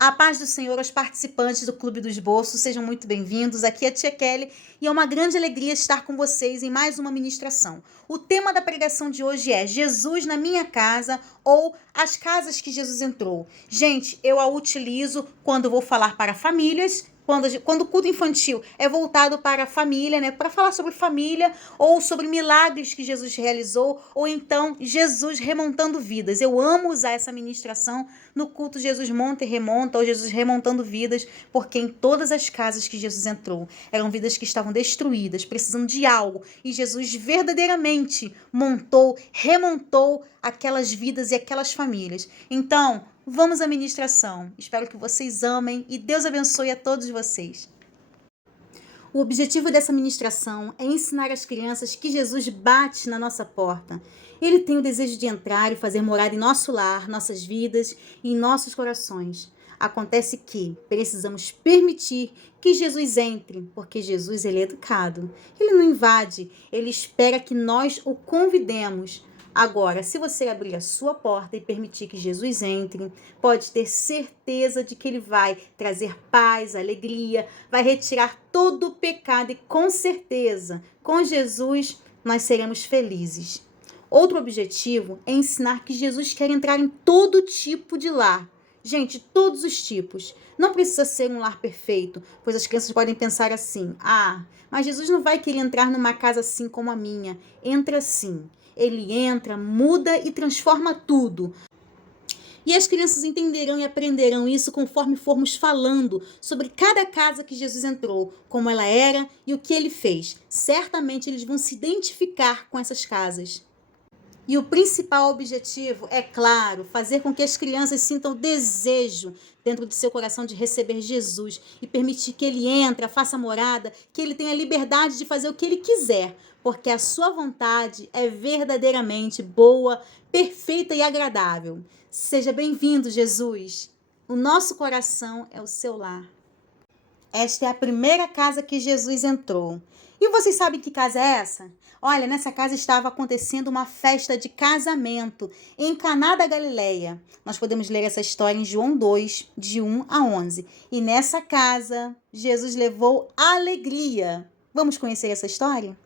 A paz do Senhor aos participantes do Clube do Esboço, sejam muito bem-vindos. Aqui é a Tia Kelly e é uma grande alegria estar com vocês em mais uma ministração. O tema da pregação de hoje é Jesus na minha casa ou as casas que Jesus entrou. Gente, eu a utilizo quando vou falar para famílias. Quando o culto infantil é voltado para a família, né? Para falar sobre família ou sobre milagres que Jesus realizou, ou então Jesus remontando vidas. Eu amo usar essa ministração no culto Jesus monta e remonta, ou Jesus remontando vidas, porque em todas as casas que Jesus entrou, eram vidas que estavam destruídas, precisando de algo, e Jesus verdadeiramente montou, remontou aquelas vidas e aquelas famílias. Então, vamos à ministração. Espero que vocês amem e Deus abençoe a todos vocês. O objetivo dessa ministração é ensinar às crianças que Jesus bate na nossa porta. Ele tem o desejo de entrar e fazer morada em nosso lar, nossas vidas e em nossos corações. Acontece que precisamos permitir que Jesus entre, porque Jesus ele é educado. Ele não invade, ele espera que nós o convidemos. Agora, se você abrir a sua porta e permitir que Jesus entre, pode ter certeza de que ele vai trazer paz, alegria, vai retirar todo o pecado e com certeza, com Jesus, nós seremos felizes. Outro objetivo é ensinar que Jesus quer entrar em todo tipo de lar. Gente, todos os tipos. Não precisa ser um lar perfeito, pois as crianças podem pensar assim: mas Jesus não vai querer entrar numa casa assim como a minha. Entra sim. Ele entra, muda e transforma tudo. E as crianças entenderão e aprenderão isso conforme formos falando sobre cada casa que Jesus entrou, como ela era e o que ele fez. Certamente eles vão se identificar com essas casas. E o principal objetivo é, claro, fazer com que as crianças sintam desejo dentro de seu coração de receber Jesus e permitir que ele entre, faça morada, que ele tenha liberdade de fazer o que ele quiser, porque a sua vontade é verdadeiramente boa, perfeita e agradável. Seja bem-vindo, Jesus. O nosso coração é o seu lar. Esta é a primeira casa que Jesus entrou. E vocês sabem que casa é essa? Olha, nessa casa estava acontecendo uma festa de casamento em Caná da Galileia. Nós podemos ler essa história em João 2, de 1 a 11. E nessa casa, Jesus levou alegria. Vamos conhecer essa história?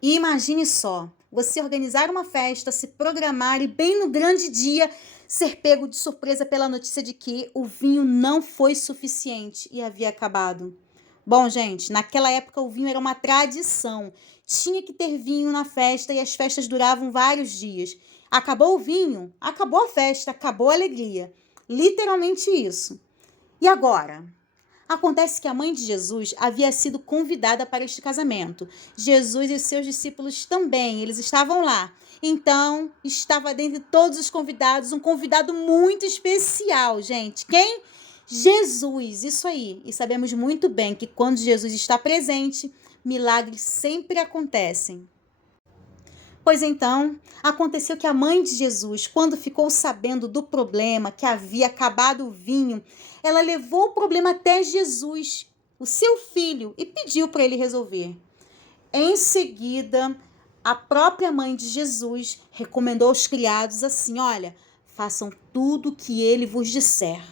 E imagine só, você organizar uma festa, se programar e bem no grande dia ser pego de surpresa pela notícia de que o vinho não foi suficiente e havia acabado. Bom, gente, naquela época o vinho era uma tradição. Tinha que ter vinho na festa e as festas duravam vários dias. Acabou o vinho, acabou a festa, acabou a alegria. Literalmente isso. E agora? Acontece que a mãe de Jesus havia sido convidada para este casamento. Jesus e os seus discípulos também, eles estavam lá. Então, estava dentre todos os convidados um convidado muito especial, gente. Quem? Jesus, isso aí. E sabemos muito bem que quando Jesus está presente, milagres sempre acontecem. Pois então, aconteceu que a mãe de Jesus, quando ficou sabendo do problema, que havia acabado o vinho, ela levou o problema até Jesus, o seu filho, e pediu para ele resolver. Em seguida, a própria mãe de Jesus recomendou aos criados assim: olha, façam tudo o que ele vos disser.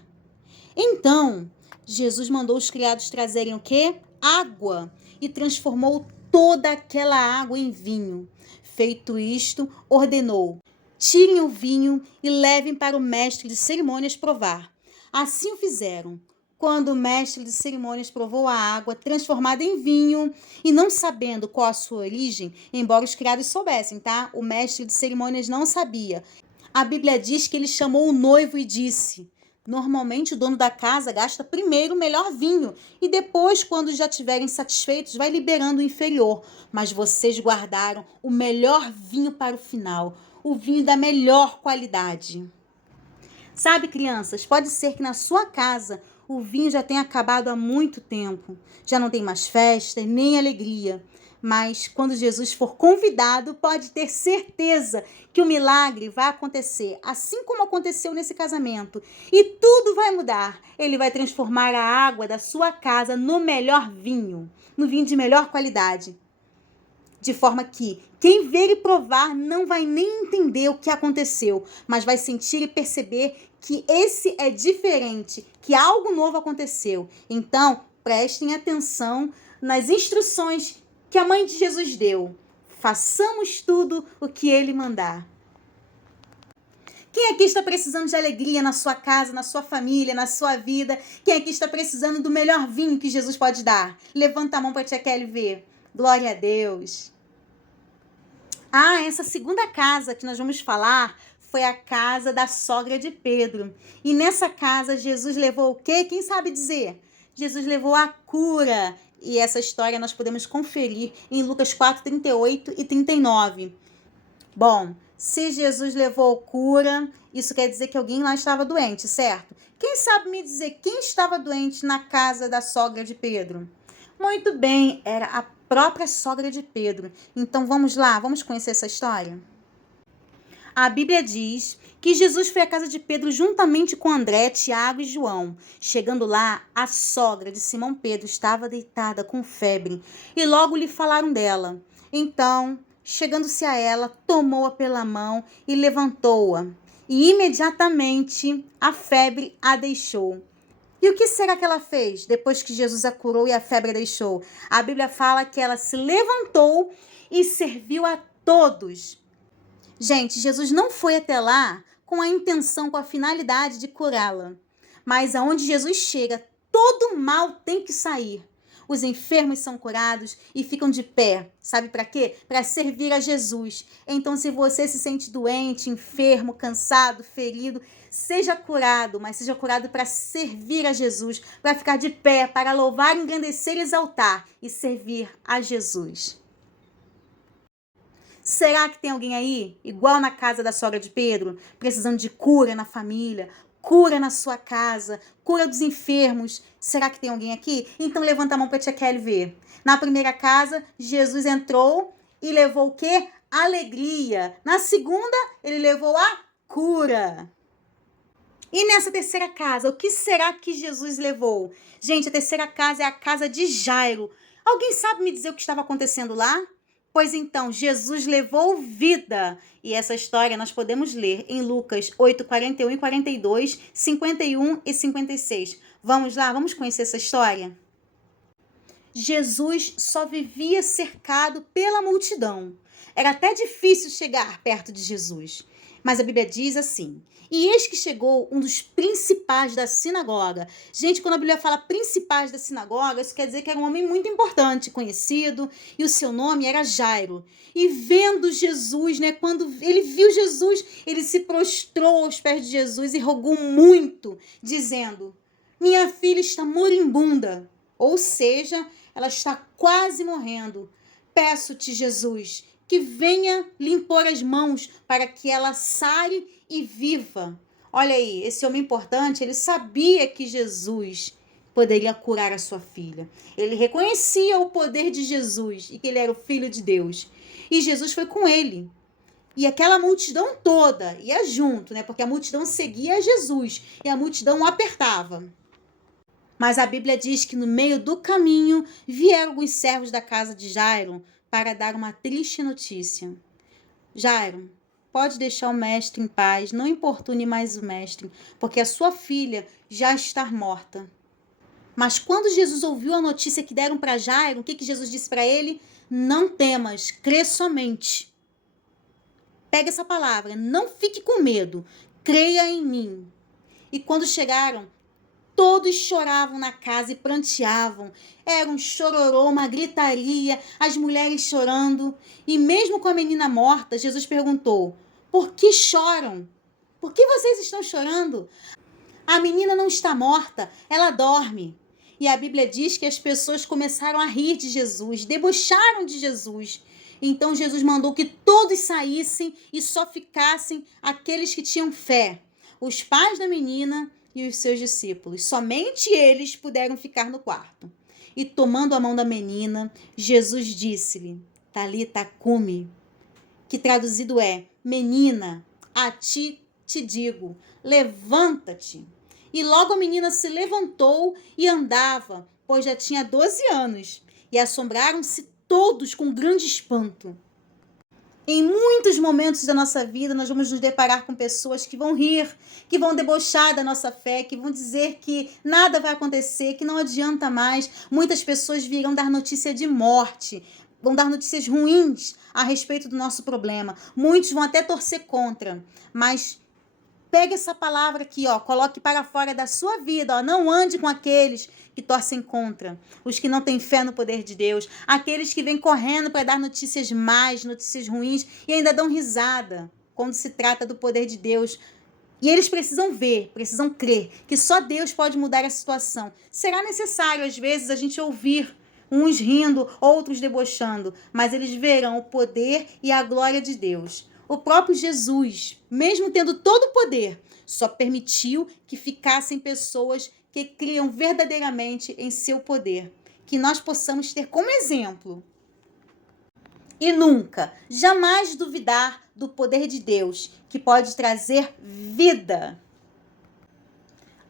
Então, Jesus mandou os criados trazerem o quê? Água, e transformou toda aquela água em vinho. Feito isto, ordenou: tirem o vinho e levem para o mestre de cerimônias provar. Assim o fizeram. Quando o mestre de cerimônias provou a água transformada em vinho, e não sabendo qual a sua origem, embora os criados soubessem, tá? O mestre de cerimônias não sabia. A Bíblia diz que ele chamou o noivo e disse: normalmente o dono da casa gasta primeiro o melhor vinho e depois, quando já estiverem satisfeitos, vai liberando o inferior. Mas vocês guardaram o melhor vinho para o final, o vinho da melhor qualidade. Sabe, crianças, pode ser que na sua casa o vinho já tenha acabado há muito tempo. Já não tem mais festa e nem alegria. Mas quando Jesus for convidado, pode ter certeza que o milagre vai acontecer, assim como aconteceu nesse casamento. E tudo vai mudar. Ele vai transformar a água da sua casa no melhor vinho, no vinho de melhor qualidade. De forma que quem ver e provar não vai nem entender o que aconteceu, mas vai sentir e perceber que esse é diferente, que algo novo aconteceu. Então, prestem atenção nas instruções que a mãe de Jesus deu. Façamos tudo o que ele mandar. Quem aqui está precisando de alegria na sua casa, na sua família, na sua vida? Quem aqui está precisando do melhor vinho que Jesus pode dar? Levanta a mão para a tia Kelly ver. Glória a Deus. Essa segunda casa que nós vamos falar foi a casa da sogra de Pedro. E nessa casa, Jesus levou o quê? Quem sabe dizer? Jesus levou a cura. E essa história nós podemos conferir em Lucas 4, 38 e 39. Bom, se Jesus levou cura, isso quer dizer que alguém lá estava doente, certo? Quem sabe me dizer quem estava doente na casa da sogra de Pedro? Muito bem, era a própria sogra de Pedro. Então vamos lá, vamos conhecer essa história? A Bíblia diz que Jesus foi à casa de Pedro juntamente com André, Tiago e João. Chegando lá, a sogra de Simão Pedro estava deitada com febre e logo lhe falaram dela. Então, chegando-se a ela, tomou-a pela mão e levantou-a. E imediatamente a febre a deixou. E o que será que ela fez depois que Jesus a curou e a febre a deixou? A Bíblia fala que ela se levantou e serviu a todos. Gente, Jesus não foi até lá com a intenção, com a finalidade de curá-la. Mas aonde Jesus chega, todo mal tem que sair. Os enfermos são curados e ficam de pé. Sabe para quê? Para servir a Jesus. Então, se você se sente doente, enfermo, cansado, ferido, seja curado, mas seja curado para servir a Jesus, para ficar de pé, para louvar, engrandecer, exaltar e servir a Jesus. Será que tem alguém aí, igual na casa da sogra de Pedro, precisando de cura na família, cura na sua casa, cura dos enfermos? Será que tem alguém aqui? Então levanta a mão para a tia Kelly ver. Na primeira casa, Jesus entrou e levou o quê? Alegria. Na segunda, ele levou a cura. E nessa terceira casa, o que será que Jesus levou? Gente, a terceira casa é a casa de Jairo. Alguém sabe me dizer o que estava acontecendo lá? Pois então, Jesus levou vida. E essa história nós podemos ler em Lucas 8, 41 e 42, 51 e 56. Vamos lá, vamos conhecer essa história? Jesus só vivia cercado pela multidão. Era até difícil chegar perto de Jesus. Mas a Bíblia diz assim: e eis que chegou um dos principais da sinagoga. Gente, quando a Bíblia fala principais da sinagoga, isso quer dizer que era um homem muito importante, conhecido, e o seu nome era Jairo. E vendo Jesus, quando ele viu Jesus, ele se prostrou aos pés de Jesus e rogou muito, dizendo: minha filha está moribunda, ou seja, ela está quase morrendo. Peço-te, Jesus, que venha lhe impor as mãos para que ela sare e viva. Olha aí, esse homem importante, ele sabia que Jesus poderia curar a sua filha. Ele reconhecia o poder de Jesus e que ele era o Filho de Deus. E Jesus foi com ele. E aquela multidão toda ia junto, porque a multidão seguia Jesus e a multidão o apertava. Mas a Bíblia diz que no meio do caminho vieram alguns servos da casa de Jairo para dar uma triste notícia. Jairo, pode deixar o mestre em paz, não importune mais o mestre, porque a sua filha já está morta. Mas quando Jesus ouviu a notícia que deram para Jairo, o que Jesus disse para ele? Não temas, crê somente. Pega essa palavra, não fique com medo, creia em mim. E quando chegaram, todos choravam na casa e pranteavam. Era um chororô, uma gritaria, as mulheres chorando. E mesmo com a menina morta, Jesus perguntou: por que choram? Por que vocês estão chorando? A menina não está morta, ela dorme. E a Bíblia diz que as pessoas começaram a rir de Jesus, debocharam de Jesus. Então Jesus mandou que todos saíssem e só ficassem aqueles que tinham fé. Os pais da menina e os seus discípulos. Somente eles puderam ficar no quarto. E tomando a mão da menina, Jesus disse-lhe: Talita cumi, que traduzido é: menina, a ti te digo, levanta-te. E logo a menina se levantou e andava, pois já tinha 12 anos. E assombraram-se todos com grande espanto. Em muitos momentos da nossa vida, nós vamos nos deparar com pessoas que vão rir, que vão debochar da nossa fé, que vão dizer que nada vai acontecer, que não adianta mais. Muitas pessoas virão dar notícia de morte, vão dar notícias ruins a respeito do nosso problema. Muitos vão até torcer contra, mas pegue essa palavra aqui, coloque para fora da sua vida, não ande com aqueles que torcem contra, os que não têm fé no poder de Deus, aqueles que vêm correndo para dar notícias más, notícias ruins e ainda dão risada quando se trata do poder de Deus. E eles precisam ver, precisam crer que só Deus pode mudar a situação. Será necessário, às vezes, a gente ouvir uns rindo, outros debochando, mas eles verão o poder e a glória de Deus. O próprio Jesus, mesmo tendo todo o poder, só permitiu que ficassem pessoas que criam verdadeiramente em seu poder. Que nós possamos ter como exemplo e nunca, jamais duvidar do poder de Deus, que pode trazer vida.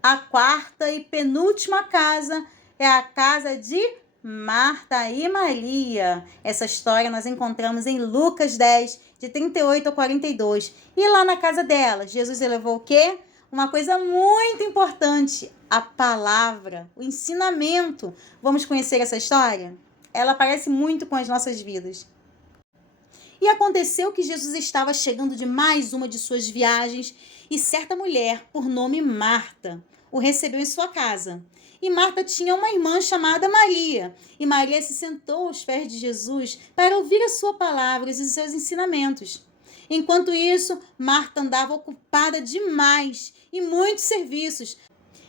A quarta e penúltima casa é a casa de Marta e Maria. Essa história nós encontramos em Lucas 10, de 38 a 42. E lá na casa dela, Jesus elevou o quê? Uma coisa muito importante, a palavra, o ensinamento. Vamos conhecer essa história? Ela parece muito com as nossas vidas. E aconteceu que Jesus estava chegando de mais uma de suas viagens e certa mulher, por nome Marta, o recebeu em sua casa. E Marta tinha uma irmã chamada Maria. E Maria se sentou aos pés de Jesus para ouvir a sua palavra e os seus ensinamentos. Enquanto isso, Marta andava ocupada demais em muitos serviços.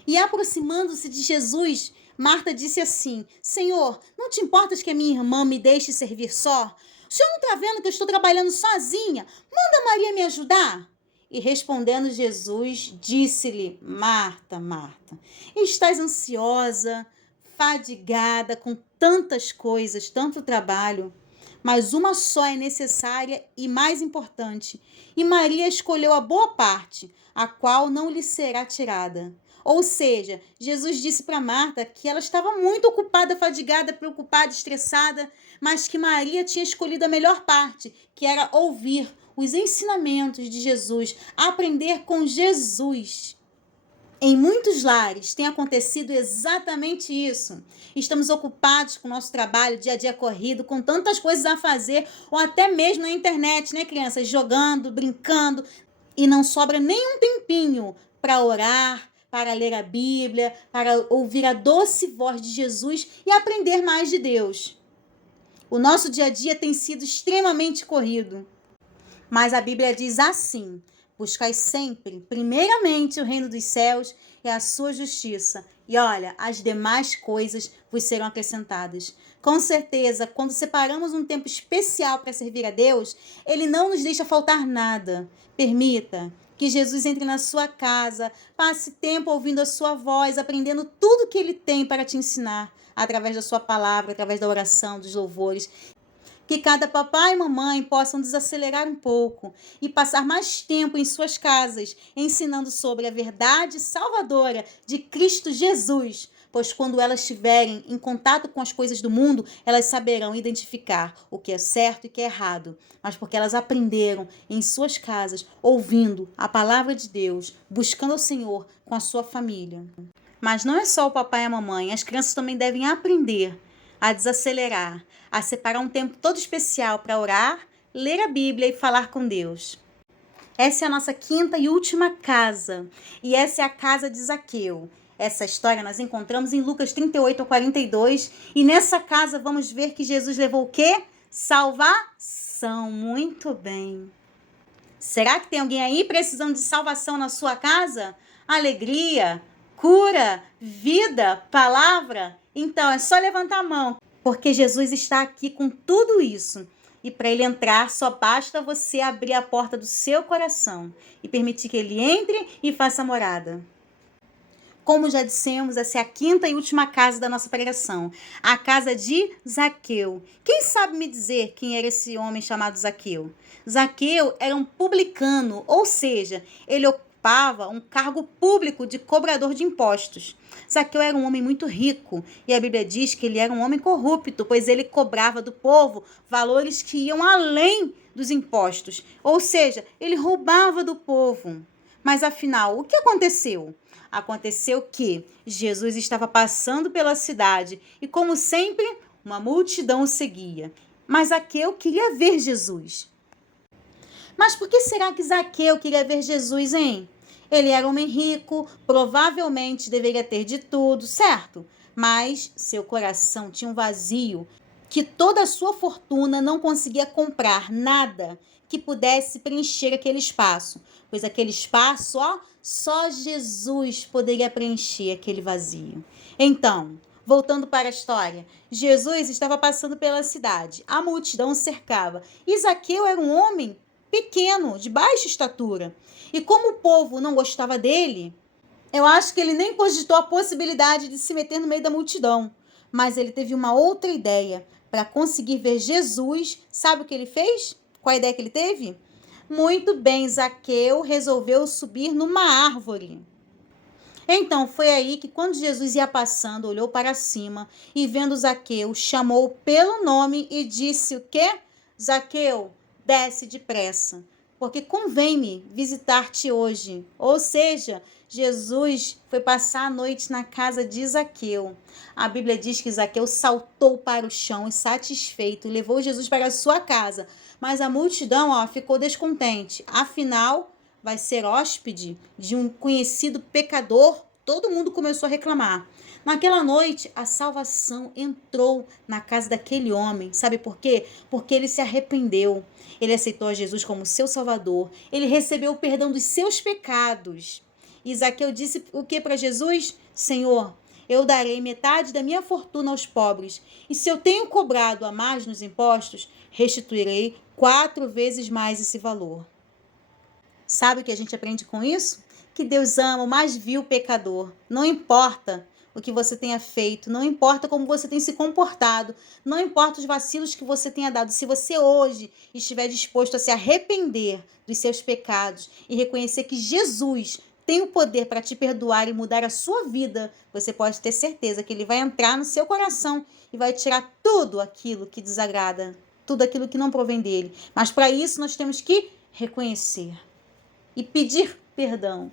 E aproximando-se de Jesus, Marta disse assim: Senhor, não te importas que a minha irmã me deixe servir só? O senhor não está vendo que eu estou trabalhando sozinha? Manda Maria me ajudar. E respondendo Jesus, disse-lhe: Marta, Marta, estás ansiosa, fadigada com tantas coisas, tanto trabalho, mas uma só é necessária e mais importante. E Maria escolheu a boa parte, a qual não lhe será tirada. Ou seja, Jesus disse para Marta que ela estava muito ocupada, fadigada, preocupada, estressada, mas que Maria tinha escolhido a melhor parte, que era ouvir os ensinamentos de Jesus, aprender com Jesus. Em muitos lares tem acontecido exatamente isso. Estamos ocupados com o nosso trabalho, dia a dia corrido, com tantas coisas a fazer, ou até mesmo na internet, né, crianças? Jogando, brincando, e não sobra nem um tempinho para orar, para ler a Bíblia, para ouvir a doce voz de Jesus e aprender mais de Deus. O nosso dia a dia tem sido extremamente corrido. Mas a Bíblia diz assim: buscai sempre, primeiramente, o reino dos céus e a sua justiça. E olha, as demais coisas vos serão acrescentadas. Com certeza, quando separamos um tempo especial para servir a Deus, Ele não nos deixa faltar nada. Permita que Jesus entre na sua casa, passe tempo ouvindo a sua voz, aprendendo tudo que Ele tem para te ensinar, através da sua palavra, através da oração, dos louvores. Que cada papai e mamãe possam desacelerar um pouco e passar mais tempo em suas casas, ensinando sobre a verdade salvadora de Cristo Jesus, pois quando elas estiverem em contato com as coisas do mundo, elas saberão identificar o que é certo e o que é errado, mas porque elas aprenderam em suas casas, ouvindo a palavra de Deus, buscando o Senhor com a sua família. Mas não é só o papai e a mamãe, as crianças também devem aprender a desacelerar, a separar um tempo todo especial para orar, ler a Bíblia e falar com Deus. Essa é a nossa quinta e última casa, e essa é a casa de Zaqueu. Essa história nós encontramos em Lucas 38 a 42, e nessa casa vamos ver que Jesus levou o quê? Salvação. Muito bem. Será que tem alguém aí precisando de salvação na sua casa? Alegria, cura, vida, palavra? Então é só levantar a mão, porque Jesus está aqui com tudo isso. E para Ele entrar, só basta você abrir a porta do seu coração e permitir que Ele entre e faça morada. Como já dissemos, essa é a quinta e última casa da nossa pregação, a casa de Zaqueu. Quem sabe me dizer quem era esse homem chamado Zaqueu? Zaqueu era um publicano, ou seja, ele ocupava um cargo público de cobrador de impostos. Zaqueu era um homem muito rico e a Bíblia diz que ele era um homem corrupto, pois ele cobrava do povo valores que iam além dos impostos. Ou seja, ele roubava do povo. Mas afinal, o que aconteceu? Aconteceu que Jesus estava passando pela cidade e, como sempre, uma multidão o seguia. Mas Zaqueu queria ver Jesus. Mas por que será que Zaqueu queria ver Jesus, hein? Ele era um homem rico, provavelmente deveria ter de tudo, certo? Mas seu coração tinha um vazio que toda a sua fortuna não conseguia comprar nada que pudesse preencher aquele espaço. Pois aquele espaço, só Jesus poderia preencher aquele vazio. Então, voltando para a história, Jesus estava passando pela cidade. A multidão o cercava. E Zaqueu era um homem pequeno, de baixa estatura. E como o povo não gostava dele, eu acho que ele nem cogitou a possibilidade de se meter no meio da multidão. Mas ele teve uma outra ideia. Para conseguir ver Jesus, sabe o que ele fez? Qual a ideia que ele teve? Muito bem, Zaqueu resolveu subir numa árvore. Então, foi aí que quando Jesus ia passando, olhou para cima e vendo Zaqueu, chamou pelo nome e disse o quê? Zaqueu, desce depressa, porque convém-me visitar-te hoje. Ou seja, Jesus foi passar a noite na casa de Zaqueu. A Bíblia diz que Zaqueu saltou para o chão e satisfeito, levou Jesus para a sua casa. Mas a multidão ficou descontente. Afinal, vai ser hóspede de um conhecido pecador. Todo mundo começou a reclamar. Naquela noite, a salvação entrou na casa daquele homem. Sabe por quê? Porque ele se arrependeu. Ele aceitou a Jesus como seu salvador. Ele recebeu o perdão dos seus pecados. E Zaqueu disse o que para Jesus? Senhor, eu darei metade da minha fortuna aos pobres. E se eu tenho cobrado a mais nos impostos, restituirei 4 vezes mais esse valor. Sabe o que a gente aprende com isso? Que Deus ama o mais vil pecador. Não importa o que você tenha feito, não importa como você tem se comportado, não importa os vacilos que você tenha dado. Se você hoje estiver disposto a se arrepender dos seus pecados e reconhecer que Jesus tem o poder para te perdoar e mudar a sua vida, você pode ter certeza que ele vai entrar no seu coração e vai tirar tudo aquilo que desagrada, tudo aquilo que não provém dele. Mas para isso nós temos que reconhecer e pedir perdão.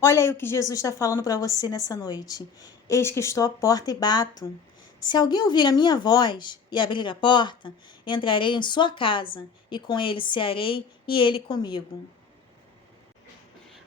Olha aí o que Jesus está falando para você nessa noite. Eis que estou à porta e bato. Se alguém ouvir a minha voz e abrir a porta, entrarei em sua casa e com ele cearei e ele comigo.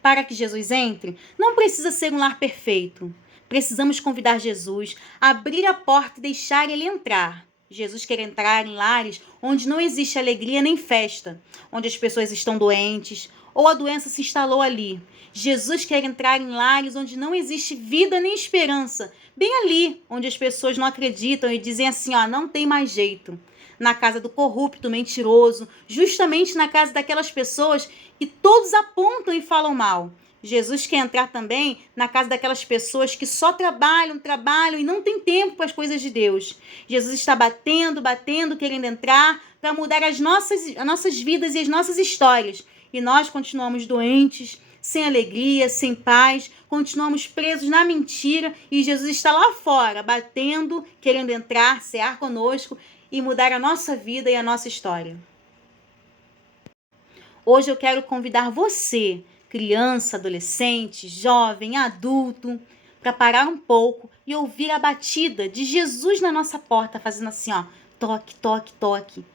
Para que Jesus entre, não precisa ser um lar perfeito. Precisamos convidar Jesus, abrir a porta e deixar ele entrar. Jesus quer entrar em lares onde não existe alegria nem festa, onde as pessoas estão doentes ou a doença se instalou ali. Jesus quer entrar em lares onde não existe vida nem esperança, bem ali onde as pessoas não acreditam e dizem assim, não tem mais jeito. Na casa do corrupto, mentiroso, justamente na casa daquelas pessoas que todos apontam e falam mal. Jesus quer entrar também na casa daquelas pessoas que só trabalham e não tem tempo para as coisas de Deus. Jesus está batendo, querendo entrar para mudar as nossas vidas e as nossas histórias. E nós continuamos doentes, sem alegria, sem paz, continuamos presos na mentira e Jesus está lá fora, batendo, querendo entrar, cear conosco e mudar a nossa vida e a nossa história. Hoje eu quero convidar você, criança, adolescente, jovem, adulto, para parar um pouco e ouvir a batida de Jesus na nossa porta, fazendo assim, toque, toque, toque.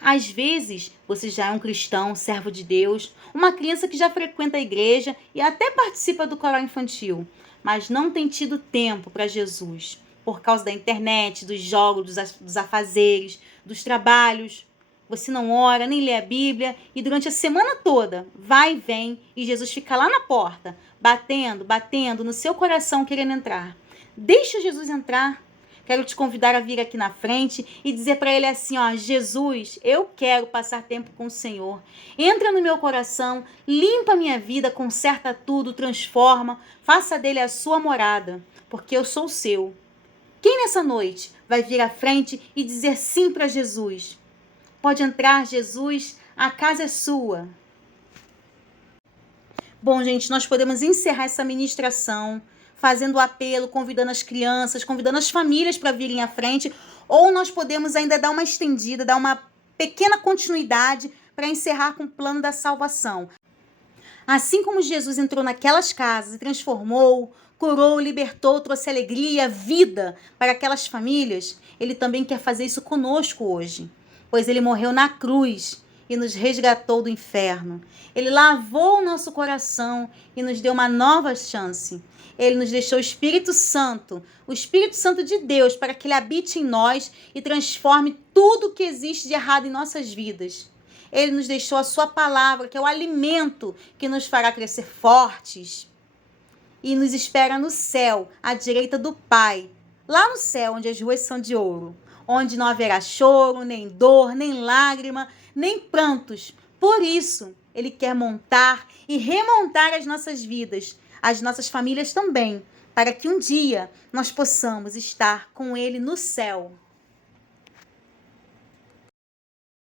Às vezes, você já é um cristão, servo de Deus, uma criança que já frequenta a igreja e até participa do coral infantil, mas não tem tido tempo para Jesus, por causa da internet, dos jogos, dos afazeres, dos trabalhos. Você não ora, nem lê a Bíblia e durante a semana toda vai e vem e Jesus fica lá na porta, batendo no seu coração querendo entrar. Deixa Jesus entrar. Quero te convidar a vir aqui na frente e dizer para ele assim, Jesus, eu quero passar tempo com o Senhor. Entra no meu coração, limpa minha vida, conserta tudo, transforma, faça dele a sua morada, porque eu sou seu. Quem nessa noite vai vir à frente e dizer sim para Jesus? Pode entrar, Jesus, a casa é sua. Bom, gente, nós podemos encerrar essa ministração fazendo o apelo, convidando as crianças, convidando as famílias para virem à frente, ou nós podemos ainda dar uma estendida, dar uma pequena continuidade para encerrar com o plano da salvação. Assim como Jesus entrou naquelas casas e transformou, curou, libertou, trouxe alegria, vida para aquelas famílias, ele também quer fazer isso conosco hoje, pois ele morreu na cruz e nos resgatou do inferno. Ele lavou o nosso coração e nos deu uma nova chance. Ele nos deixou o Espírito Santo de Deus, para que ele habite em nós e transforme tudo que existe de errado em nossas vidas. Ele nos deixou a sua palavra, que é o alimento que nos fará crescer fortes. E nos espera no céu, à direita do Pai. Lá no céu, onde as ruas são de ouro. Onde não haverá choro, nem dor, nem lágrima, nem prantos. Por isso, ele quer montar e remontar as nossas vidas, as nossas famílias também, para que um dia nós possamos estar com ele no céu.